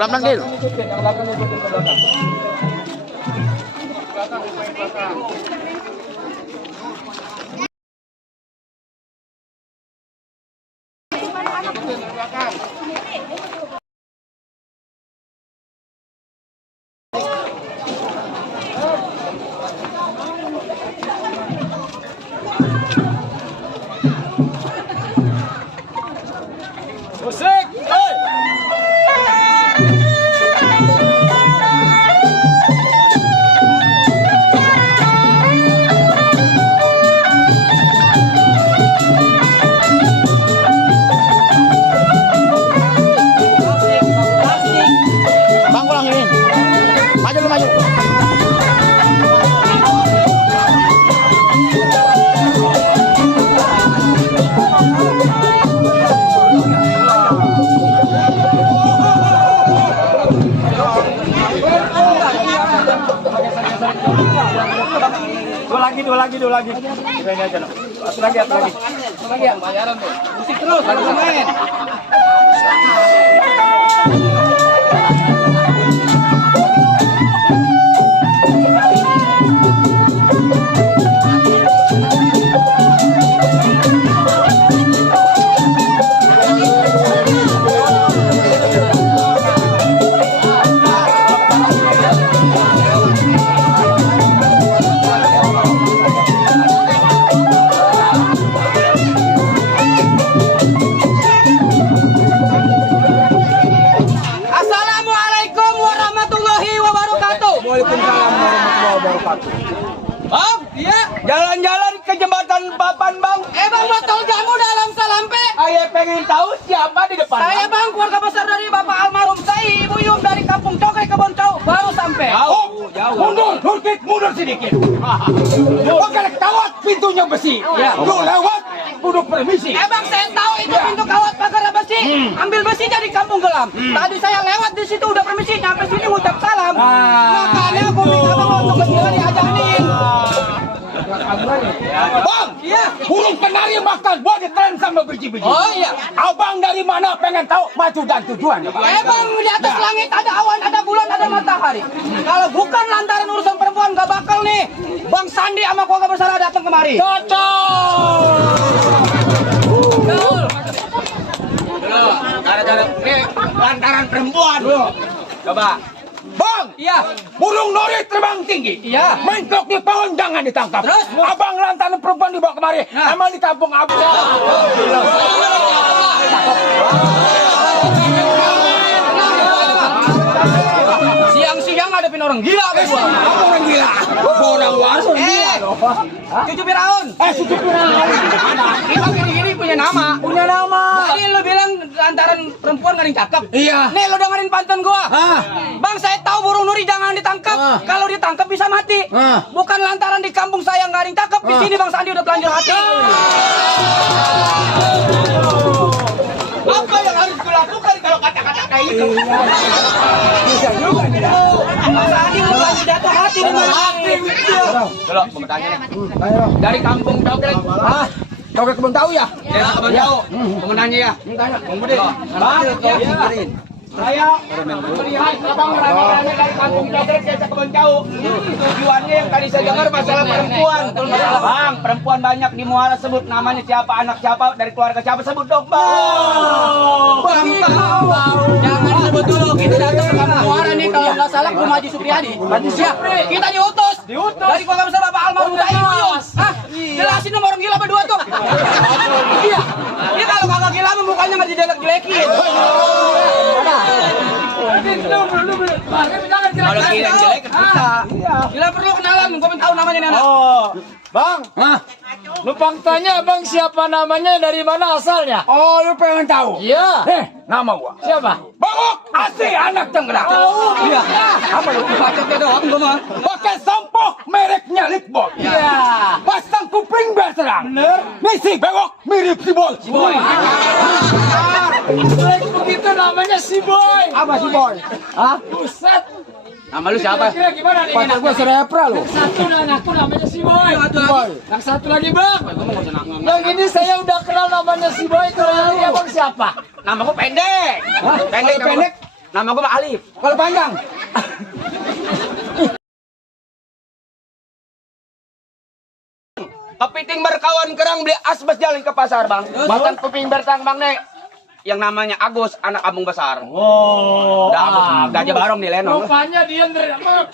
Pelan-pelan, Gil. Yang belakang ikutin ke belakang. Musik, hey! Bang, pulang ini. Maju lu, maju. Dua lagi. Kita ini aja, no. Satu lagi ya, bayaran tuh. Musik terus, lagi main. Assalamualaikum warahmatullahi wabarakatuh. Waalaikumsalam warahmatullahi wabarakatuh. Bang, iya. Jalan-jalan ke jembatan Papan, Bang. Bang, botol jamu dalam salampe. Ayah pengen tahu siapa di depan. Saya Bang, keluarga besar dari Bapak almarhum saya, Ibu Yum dari Kampung Cokai Kebon Cau, baru sampai. Jauh. Mundur sedikit. Bukan kawat pintunya besi. Lu lewat, kudu permisi. Bang, saya tahu itu pintu kawat pagar besi. Ambil besi dari Kampung Gelam. Tadi saya lewat di situ udah permisi, nyampe sini ngucap salam. Makanya aku minta Bang untuk kecil diajarin. Bang, Iya. burung kenari makan buah ditren sama biji-biji. Oh iya. Abang dari mana pengen tahu maju dan tujuan? Bang, di atas langit ada awan, ada bulan, ada matahari. Kalau bukan lantaran urusan perempuan gak bakal nih Bang Sandi sama keluarga besar datang kemari. Cocok. Lantaran perempuan. Coba. Bang, Iya. burung nori terbang tinggi. Iya. Mentok di pohon jangan ditangkap. Terus? Abang lantaran perempuan dibawa kemari. Nah. Emang di kampung abang. Siang-siang ngadepin orang gila kayak gua. Orang gila. Orang waras orang gila loh. Cucu Firaun. Cucu Firaun. Kita gini-gini punya nama. Punya nama. Tadi lu bilang lantaran perempuan gak ada yang cakep. Iya. Nih lu dengerin pantun gua. Ah. Bang, saya tahu burung nuri jangan ditangkap. Kalau ditangkap bisa mati. Bukan lantaran di kampung saya nggak ada yang cakep. Di sini Bang Sandi udah telanjur hati. Apa yang harus kulakukan kalau kata-kata kayak itu? Bisa juga nih. Bang Sandi udah jatuh hati nih Bang. Kalau mau bertanya nih. Dari kampung Coket. Coket Kebun Tahu ya? Ya, Bang Tahu. Pemenangnya ya. Bang Budi. Bang, saya melihat abang rame-rame dari kampung Coket ke Kebun Tahu. Tujuannya yang tadi saya dengar masalah perempuan. Bang, perempuan banyak di Muara sebut namanya siapa, anak siapa, dari keluarga siapa sebut dong, Bang. Bang Tahu. Jangan disebut dulu. Kita datang ke kampung Muara nih kalau nggak salah ke rumah Haji Supriyadi. Siap. Kita diutus. Dari keluarga besar Bapak almarhum saya Ibu Yum. Jelasin sama orang gila berdua tuh. Iya. Ini kalau kagak gila mukanya nggak dijelek-jelekin. Kalau gila jelek kita. Gila perlu kenalan, gue pengen tahu namanya nih anak. Bang, lupa tanya bang siapa namanya, dari mana asalnya? Oh, lu pengen tahu? Iya. Nama gua. Siapa? Bangok, asli anak Tangerang. Oh, iya. Apa lu? Bacotnya doang gue mah. Pakai sampo mereknya Litbol. Iya. Pasang kuping berserang. Bener. Misi bengok mirip si Boy. Si Boy. Begitu namanya si Boy. Apa si Boy? Hah? Buset. Nama lu siapa? Kira gimana nih? Pacar gua serepra lu. Satu aku namanya si Boy. Yang satu lagi bang. Yang ini saya udah kenal namanya si Boy. Kalau ini abang siapa? Nama gue pendek. Pendek. Nama gua Pak Alif. Kalau panjang. Kepiting berkawan kerang beli asbes jalan ke pasar, Bang. Bahkan kuping bertang Bang nek yang namanya Agus, anak abang besar. Oh. Udah Agus, gajah barong di lenong. Rupanya dia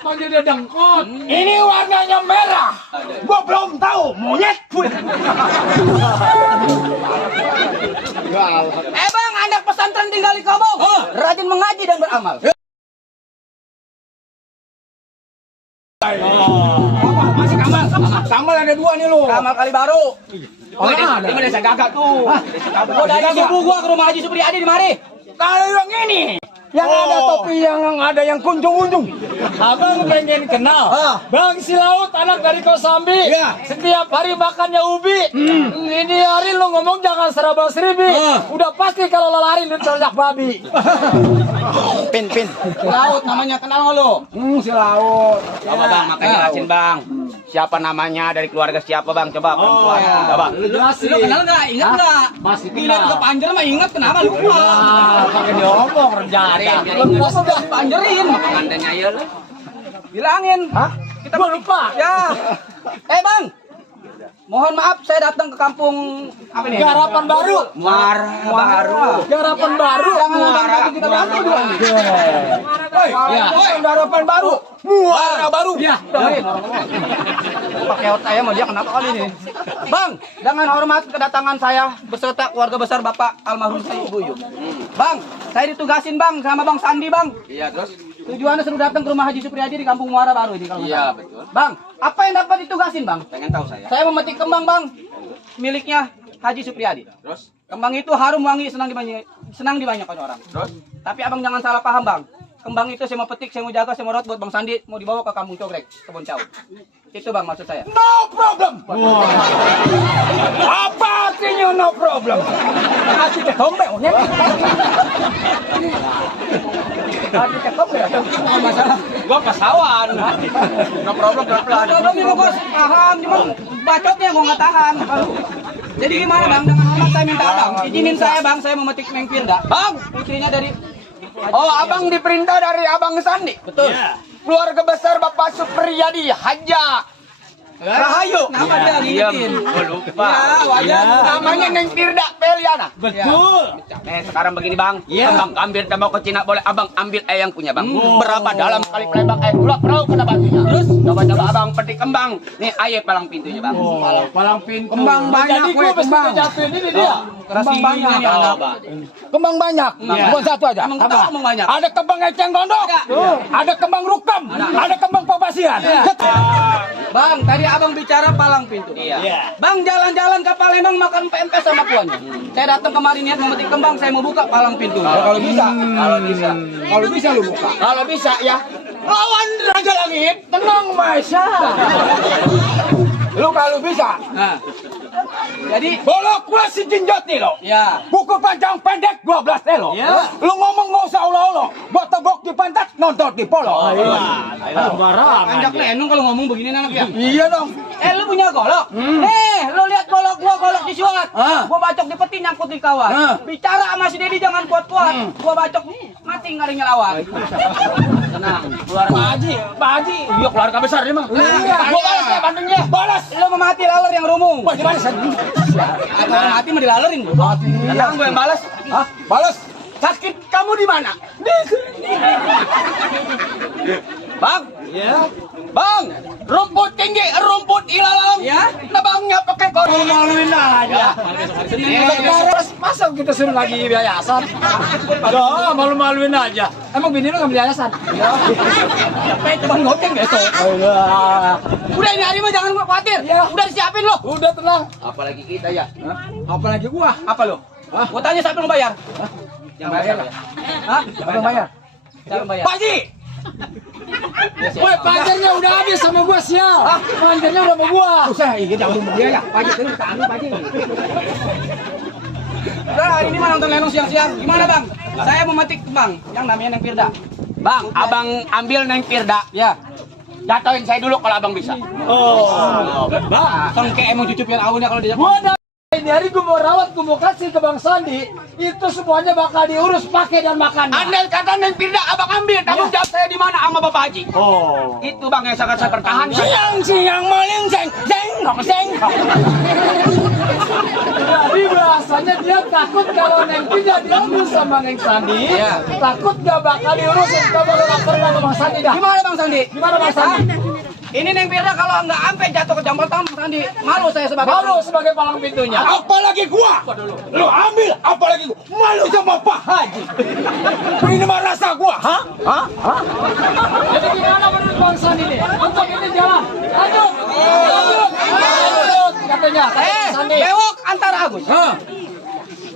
panggil dia dengkot. Ini warnanya merah. Gua belum tahu monyet. Bang, anak pesantren tinggal di kampung. Rajin mengaji dan beramal. Masih Kamal ada 2 nih lu. Kamal kali baru. Oh, ini mah desa gagak tuh. Gua dari subuh gua ke rumah Haji Supriyadi di mari. Kalau yang ini, yang ada topi, yang ada yang kunjung-kunjung. Abang pengen kenal. Bang si Laut, anak dari Kosambi. Setiap hari makannya ubi. Ini hari lu ngomong jangan seraba seribi. Udah pasti kalau lo lari lu terjak babi. Pin. Laut namanya, kenal nggak lu? Si Laut. Coba Bang, makanya jelasin Bang. Siapa namanya, dari keluarga siapa Bang? Coba perempuan. Coba. Lu jelasin. Lu kenal nggak? Ingat nggak? Masih Dilihat kenal. ke Panjer mah ingat, kenapa lupa? Pakai diomong rencana. Gua sudah Panjerin. Kandanya ya lu. Bilangin. Hah? Kita Gua lupa. Ya. Bang. Mohon maaf saya datang ke kampung apa nih? Garapan baru. Muara baru. Garapan baru. Muara kita bantu doang. Garapan baru. Muara baru. Ya. Pakai otak ya mau dia kenapa kali ini? Bang, dengan hormat kedatangan saya beserta keluarga besar Bapak almarhum Sayyid Buyuk. Bang, saya ditugasin Bang sama Bang Sandi Bang. Iya, terus? Tujuannya suruh datang ke rumah Haji Supriyadi di Kampung Muara Baru ini kalau nggak Iya, salah. betul. Bang, apa yang dapat ditugasin Bang? Pengen tahu saya. Saya memetik kembang Bang, miliknya Haji Supriyadi. Terus? Kembang itu harum wangi, senang dibanyakan orang. Terus? Tapi abang jangan salah paham bang. Kembang itu saya mau petik, saya mau jaga, saya mau rawat buat Bang Sandi, mau dibawa ke Kampung Cogrek, Kebon Cau. Itu bang maksud saya. No problem. Apa artinya no problem? Hati ketombe, monyet. Hati ketombe. Masalah. Gua pasawan. No problem, pelan-pelan. Problemnya mau bos paham, cuman bacotnya gua nggak tahan. Jadi gimana bang? Dengan hormat saya minta abang, izinin saya bang, saya memetik Neng Firda. Bang, putrinya dari. Oh, abang diperintah dari Abang Sandi. Betul. Keluarga besar Bapak Supriyadi, Haja Rahayu. Kenapa dia diingetin? Gua lupa. Ya, wajar. Namanya Neng Firda Peliana. Betul. Sekarang begini bang, Iya. abang ambil mau ke Cina boleh abang ambil yang punya bang. Berapa dalam kali pelebang keluar perahu kena batunya. Terus coba abang petik kembang. Nih ayah palang pintunya bang. Palang pintu. Kembang banyak, Jadi gue mesti ngejatin ini dia. Kembang banyak. Ini anak. Kembang banyak. Bukan satu aja. Emang tahu kembang banyak? Ada kembang eceng gondok. Ada kembang rukam. Ada kembang pabasian. Bang, tadi abang bicara palang pintu. Iya. Bang, jalan-jalan ke Palembang makan pempes sama puannya. Saya datang kemarin niat memetik kembang, saya mau buka palang pintu. Kalau bisa, kalau bisa. Kalau bisa lu buka. Kalau bisa ya. Lawan Raja Langit, tenang Maesha. Lu kalau bisa, Nah, jadi, bolok gua si Jinjot nih lo. ya. Buku panjang pendek 12 elo. Lu ngomong nggak usah ulo-ulo. Gua tegok di pantat, nonton di polo. Anjak lenong kalau ngomong begini anak ya. Iya dong. Lu punya golok? Lu lihat golok gua, golok disuat. Gua bacok di peti nyangkut di kawan. Bicara sama si Dedi jangan kuat-kuat. Gua bacok mati nggak ada yang ngelawan. Tenang, Pak Haji, Pak Haji. Iya keluarga besar dia mah. Gua balas ya bandengnya. Balas. lu mau mati laler yang rumung. Wah, gimana sih? Atau mati mau dilalerin gua. Tenang gue yang balas. Hah? Balas. Sakit kamu di mana? Di sini. Bang, Ya. bang, rumput tinggi, rumput ilalang. Ya? Nebangnya pakai korong. Malu-maluin aja. Masa kita suruh lagi yayasan? Aduh, malu-maluin aja. Emang bini lu nggak beli yayasan? Capek cuma ngoteng besok. Udah ini hari mah jangan khawatir. Udah disiapin lo. Udah tenang. Apalagi kita ya. Apalagi gua. Apa lo? Gua tanya siapa yang bayar? Yang bayar. Hah? Siapa yang bayar? Siapa yang bayar? Pak Haji. Woi, panjernya udah habis sama gua sial. Panjernya udah sama gua. Usah, ini jangan dia ya. Pak Haji, terus tanggung Pak Haji. Udah hari ini mah nonton lenong siang-siang. Gimana bang? Saya memetik kembang yang namanya Neng Firda. Bang, abang ambil Neng Firda. Ya. Jatuhin saya dulu kalau abang bisa. Oh. Bang, Sengke emang cucu pian awalnya kalau dia. gua udah ini hari gue mau rawat, gue mau kasih ke Bang Sandi, itu semuanya bakal diurus pakai dan makan. Andai kata Neng Firda abang ambil, tanggung jawab saya di mana sama Bapak Haji. Oh, Itu bang yang sangat saya pertahankan. siang maling seng. Jadi bahasanya dia takut kalau Neng Firda diambil sama Neng Sandi, takut gak bakal diurusin. Gak bakal lapor sama Bang Sandi dah. Gimana Bang Sandi? Gimana Bang Sandi? Ini Neng Firda kalau nggak sampai jatuh ke jambal tangan Bang Sandi, malu saya sebagai Palang pintunya. Apalagi gua, lo ambil, apalagi gua, malu sama Pak Haji. Ini mah rasa gua, hah? Jadi gimana menurut Bang Sandi nih? Untuk ini jalan. Lanjut. Katanya. Bang Sandi. bewok antara Agus.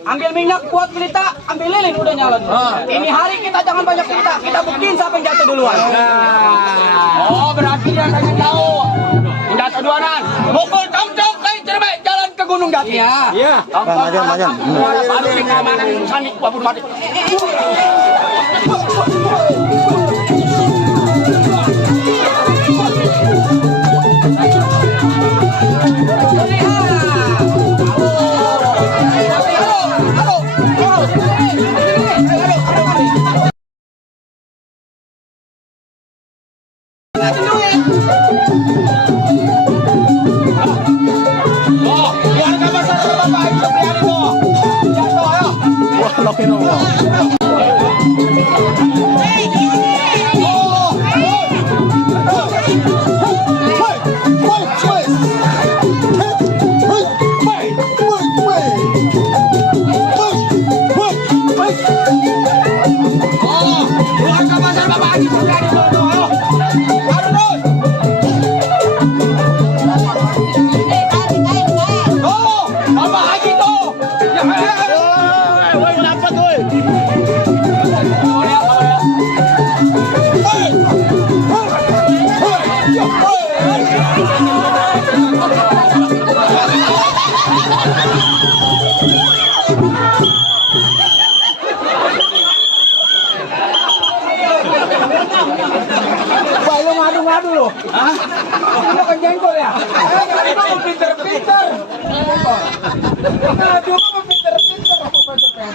Ambil minyak buat pelita, ambil lilin udah nyala dulu. Ini hari kita jangan banyak cerita, kita buktiin siapa yang jatuh duluan. Oh, berarti dia kasih tahu. Yang jatuh duluan. Mukul tong-tong kayak cermek jalan ke Gunung Jati. Iya. Majan. Baru kita mana Sandi wabur mati. Keluarga besar Bapak Haji Supriyadi tuh. Jatuh, ayo. Wah, lokin Allah. Keluarga besar Bapak Haji Supriyadi tuh, ayo. Aduh, terus. Tuh, Bapak Haji tuh. Wah, lu ngadu-ngadu lu. Hah? Lu kan jengkol ya? Ngadu mau pinter-pinter. Ngadu mau pinter-pinter.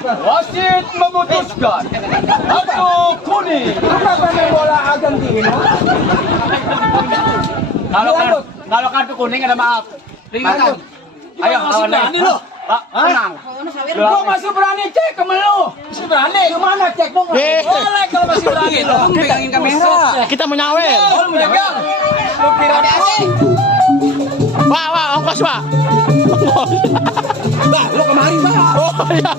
Wasit memutuskan. Kartu kuning. Apa main bola Argentina? Kalau kartu kuning ada maaf. Peringatan. Ayo, lawan berani lu. Pak, tenang. Gua masih berani cek ke lu. Masih berani. Gimana cek dong? Boleh kalau masih berani lu. Pegangin kamera. Kita mau nyawer. Lu pegang. Lu kira Pak, ongkos, Pak. Mbak, lu kemarin, Mbak. Oh, iya.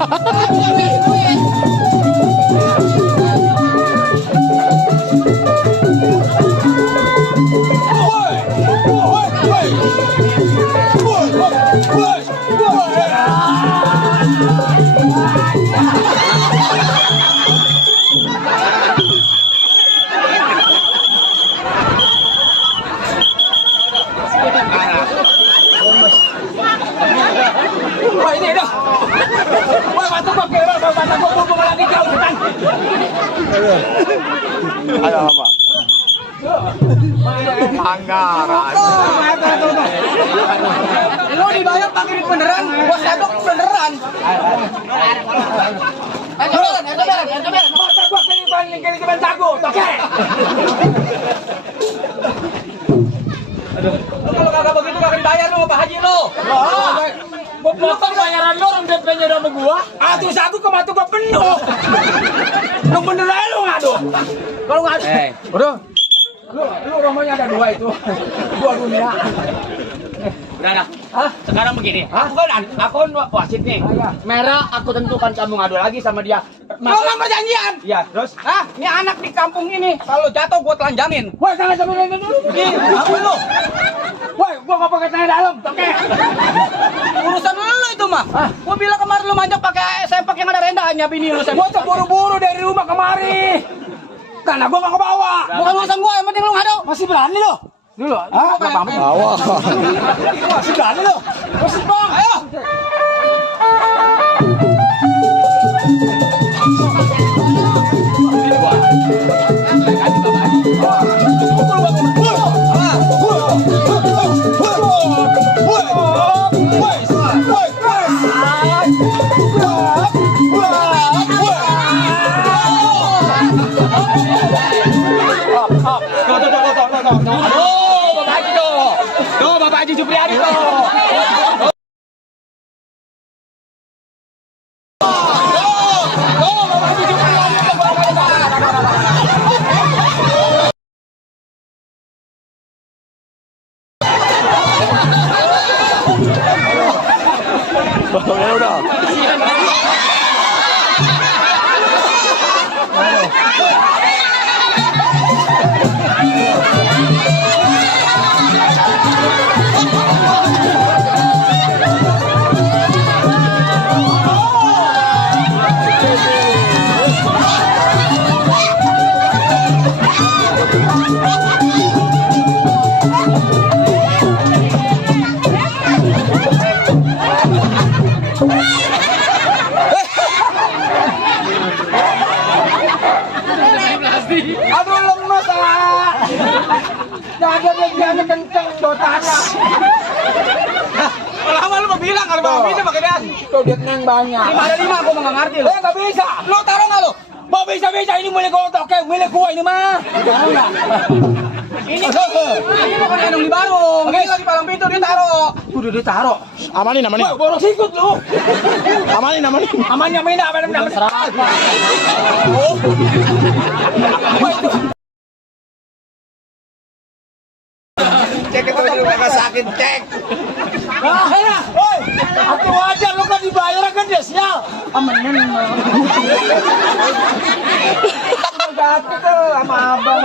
Wah, ini dah. Wah, mata gua kira, mata gua lagi jauh depan. Ayo, Pak. Anggaran. Lu dibayar pakai duit beneran, gua sedok beneran. Cobaran. Mata gua kelipan jago, toke. Lu kalau kagak begitu kagak dibayar lu Pak Haji lu. Gua potong bayaran lu orang DP-nya udah sama gua. Aduh, saku ke mata gua penuh. Lu bener aja lu ngadu. Kalau ngadu. Udah. Lu rumahnya ada dua itu. Dua dunia. Udah dah. Hah? Sekarang begini. Hah? Aku wasit nih. Iya. Merah aku tentukan kamu ngadu lagi sama dia. Lu nggak perjanjian. Iya, terus? Ini anak di kampung ini kalau jatuh gua telanjangin. Woi, jangan sampai dulu. Apa lu? Woi, gua nggak pakai tanya dalam. Toke. Urusan lu itu mah. Gua bilang kemarin lu manjak pakai sempak yang ada rendahnya bini lu sempak. Gua terburu-buru dari rumah kemari. Karena gua nggak kebawa. Bukan urusan gua, yang penting lu ngadu. Masih berani lo? Dulu. Hah? Nggak paham. Masih berani lo? Masih bang. Ayo. Aduh, Bapak Haji tuh. Tuh, Bapak Haji Supriyadi tuh. Aduh lemes ah. Jaga kenceng dotanya. Lama lu mau bilang kalau mau bisa pakai dia. Tuh dia neng banyak. 5 ada 5 aku nggak ngerti lu. Nggak bisa. Lu taruh nggak lu? Mau bisa ini milik gua oke, milik gua ini mah. Ini bukan yang di Barung. Ini lagi palang pintu dia taruh. Udah ditaruh. Amanin. Wah, boros ikut lu. Amanin. Amannya mana? Cek itu dulu kakak sakit, cek. Ah, ya. Woi, aku wajar lu kan dibayar kan dia sial. Amanin. Jatuh tuh sama abang.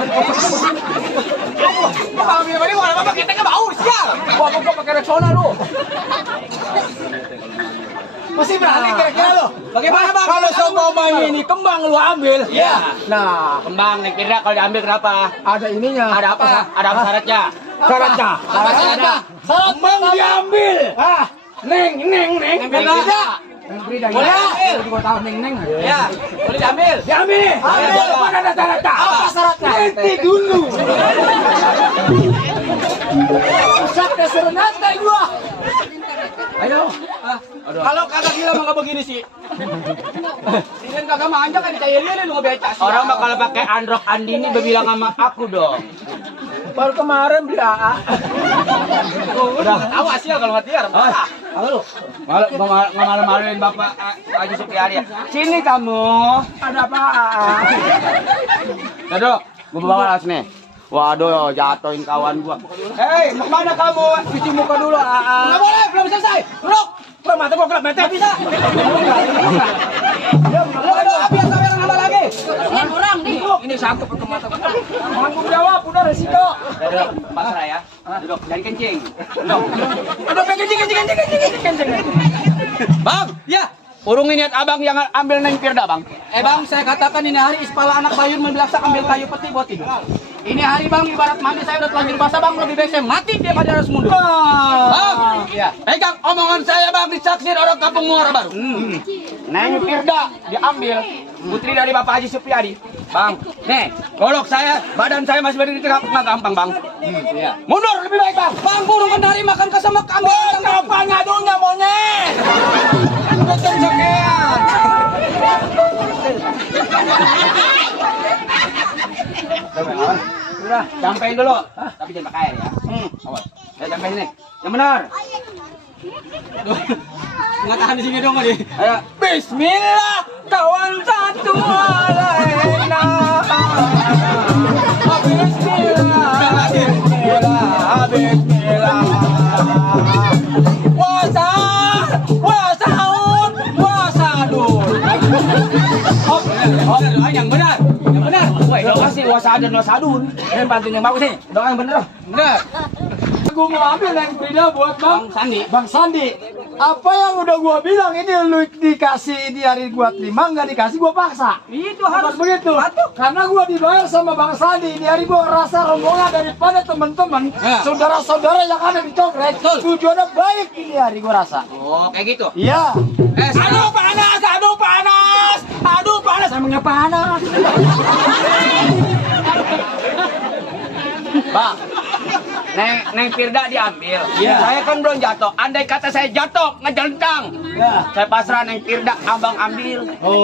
Kalau minum ini mau apa kita bau sial. Gua pakai Rexona lu. Masih berani kira-kira lu. Bagaimana bang? Kalau seumpama ini kembang lu ambil. Iya. Nah, Kembang nih kira kalau diambil kenapa? ada ininya. Ada apa? Ada apa syaratnya? Syaratnya. Apa syaratnya? Kembang diambil. Ah, neng. Ngambil tidak? Boleh. Boleh. Gua tahu neng. Ya, boleh diambil. Diambil. Ambil. Mana ada syaratnya? Apa syaratnya? Nanti dulu. Usah keseru nanti gua. Ayo. Kalau kagak gila mah nggak begini sih. Ini kagak manja kan dicairin lu ngebecas. Orang mah kalau pakai androk andini berbilang sama aku dong. Baru kemarin beli AA. Udah, awas ya kalau nggak tiar. Apa lu? Malu-maluin Bapak Haji Supriyadi. Sini kamu. Ada apa AA? Dado, gua bawa las nih. Waduh, jatuhin kawan gua. Hei, mau kemana kamu? Cuci muka dulu AA. Nggak boleh, belum selesai. Duduk. Belum mata gua kelap mete. Bisa. Waduh, biar sampai nambah lagi. Kasihan orang nih. Ini sangkut ke mata gua. Tanggung jawab, udah resiko. Duduk, pasrah ya. Duduk, jangan kencing. Duduk. Aduh, kencing. Bang, ya. Urung niat abang yang ambil neng Firda, bang. Bang, saya katakan ini hari ispala anak bayur membiasa ambil kayu peti buat tidur. Ini hari bang, ibarat mandi saya udah telanjur basah bang, lebih baik saya mati daripada harus mundur. Bang, ya. Pegang omongan saya bang, disaksikan orang kampung Muara Baru. Neng Firda diambil, putri dari Bapak Haji Supriyadi. Bang, nih, golok saya, badan saya masih berdiri tegak, nggak gampang bang. Iya. Mundur lebih baik bang. Bang, burung kendari makan kesemek kambing. Kenapa ngadunya monyet? Betul sekian. Udah, sampein dulu. Tapi jangan pakai air ya. Awas. Ya sampein sini. Yang benar. Nggak tahan di sini dong nih. Ayo. Bismillah, kawan satu alena. Bismillah. Wasaun, wasadun. Yang benar. Yang benar. Woi, doa sih wasadun wasadun. Ini pantun yang bagus nih. Doa yang benar. Benar. Gue mau ambil yang Frida buat Bang Sandi. Bang Sandi. Apa yang udah gua bilang ini lu dikasih di hari gua terima, nggak dikasih gua paksa. Itu Harus begitu. Karena gua dibayar sama Bang Sandi. Di hari gua rasa rombongan daripada teman-teman, Ya. saudara-saudara yang ada di Cokret. Tujuannya baik ini hari gua rasa. Oh, kayak gitu. Iya. Aduh, panas, aduh panas, aduh panas. Emangnya panas. Bang. Neng Firda diambil. Saya kan belum jatuh. Andai kata saya jatuh, ngejelentang. Saya pasrah Neng Firda, abang ambil.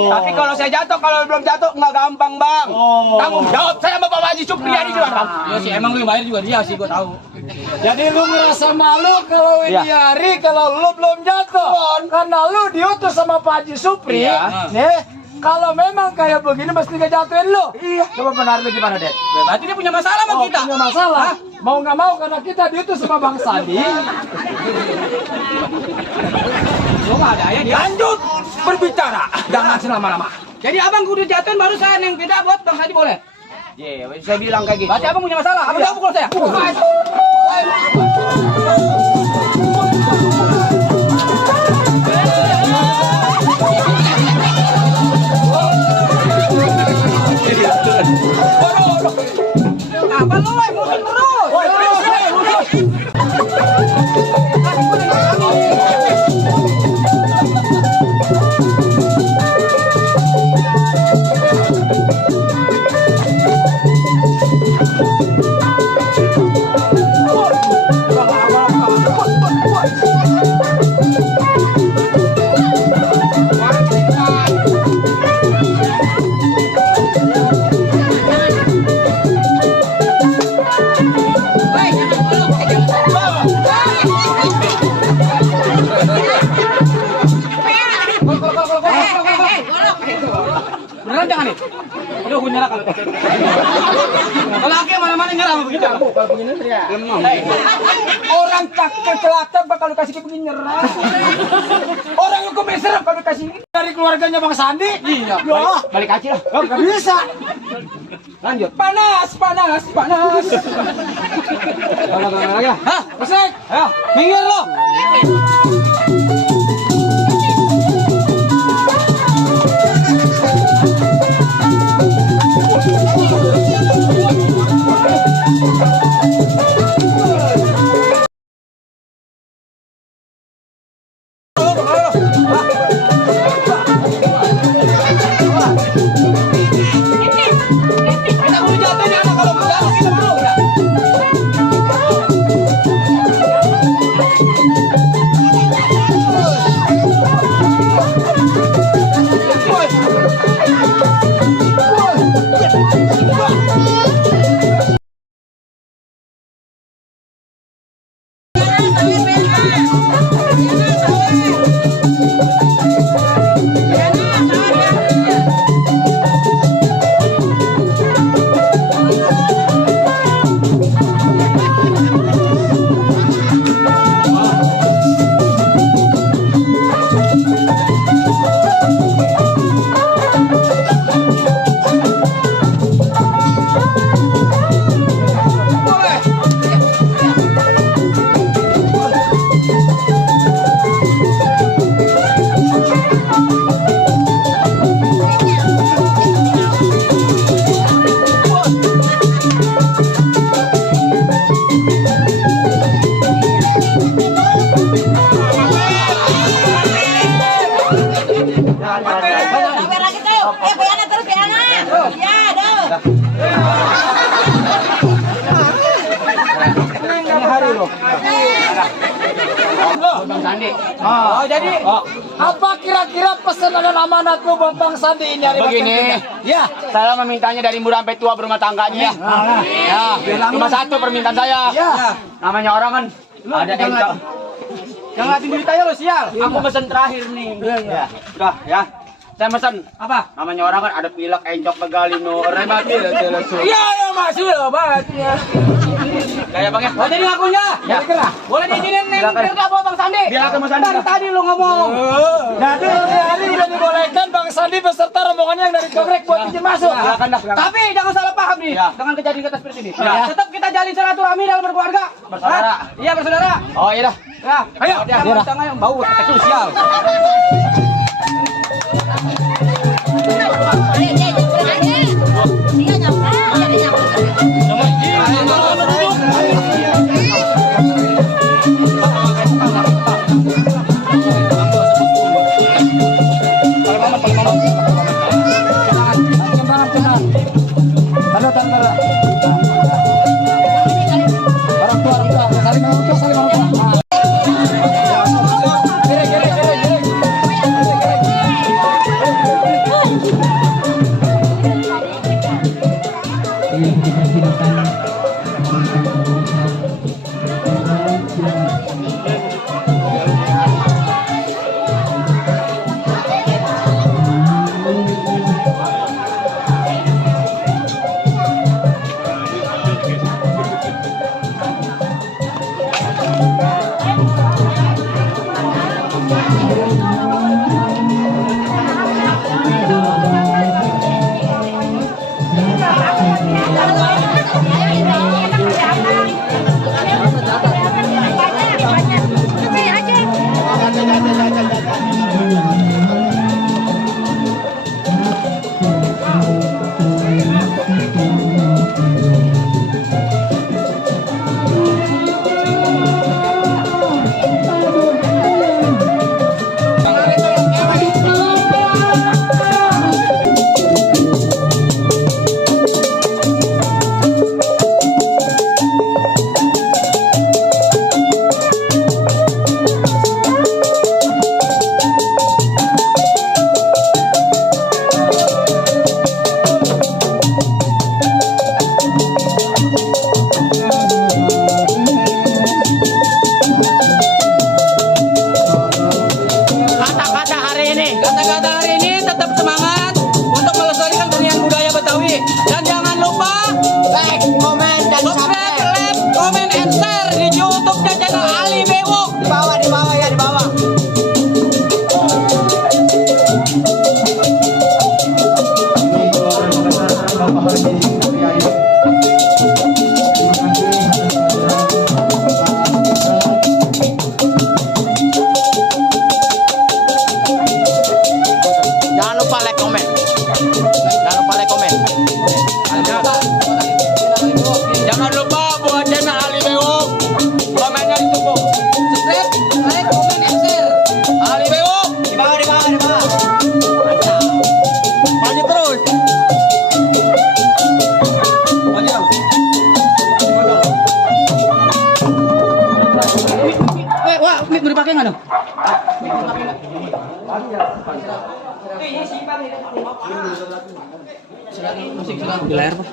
Tapi kalau saya jatuh, kalau belum jatuh, nggak gampang, Bang. Tanggung jawab saya sama Bapak Haji Supriyadi juga, Bang. Ya sih, emang lu yang bayar juga dia sih, gua tahu. Jadi lu ngerasa malu kalau ini hari kalau lu belum jatuh. Karena lu diutus sama Pak Haji Supri. Nih, kalau memang kayak begini mesti ngejatuhin lu. Iya. Coba benar lu gimana, Det? Berarti dia punya masalah sama kita. Punya masalah. Mau nggak mau karena kita diutus sama Bang Sandi. Lu nggak ada ya dia. Lanjut berbicara. Jangan lama-lama. Jadi abang kudu jatuhin baru saya yang beda buat Bang Haji boleh. Iya, saya bilang kayak gitu. Berarti abang punya masalah. Abang jangan pukul saya. Apa lu woy, musuh terus. Beneran jangan nih. Lu gue nyerah kalau kalau laki mana-mana nyerah begitu. Kalau begini ya. Orang kecelakaan bakal kasih kayak begini nyerah. Orang yang kemeser kalau kasih Dari keluarganya Bang Sandi. iya. Wah, Balik aja lah. oh, nggak bisa. Lanjut. Panas. Lagi. Hah, Besek. Ayo, minggir lo. Kita kudu jatuhin anak kalau enggak kita mau udah. Sabar lagi tuh. Beana terus Beana. Ya, dah. Ini hari lo. Bang Sandi. Oh, jadi Apa kira-kira pesanan dan amanatmu buat Bang Sandi ini hari Begini. Ya. Saya memintanya dari muda sampai tua berumah tangganya. Ya, cuma satu permintaan saya. Ya. Namanya orang kan ada yang jangan ngatin duit aja lo sial. aku pesen terakhir nih. Ya. Udah ya. Saya pesen Apa? namanya orang kan ada pilek, encok, pegalino, remati, Iya, ya masih obatnya. kayak bang ya. Oh, jadi ngakunya? Ya. Boleh diizinin nih Silakan. Firda bawa Bang Sandi? Silakan, Mas Sandi. Dari tadi lu ngomong. Jadi hari udah dibolehkan Bang Sandi beserta rombongannya yang dari Jogrek buat izin masuk. Silakan dah. Tapi jangan salah paham nih Ya. dengan kejadian kita seperti ini. Ya. Tetap kita jalin silaturahmi dalam berkeluarga. Bersaudara. Hah? Iya, bersaudara. Oh iya dah. Ya, Ayo. jangan tengah yang bau ketek lu sial. Dia nyampe. Orang tua Kata-kata hari ini tetap semangat untuk melestarikan kesenian budaya Betawi. Dan jangan lupa Like, komen, dan subscribe, like, comment, and share di YouTube-nya channel Ali Bewok. Di bawah ya, di bawah. Jangan lupa like, comment. Jangan lupa like, comment. Jangan lupa buat channel Ali Bewok. Komennya ditumpuk. Subscribe, like, comment, and share. Ali Bewok. Di bawah. Maju terus. Wah, mic mau dipakai nggak dong? Musik di layar, Pak.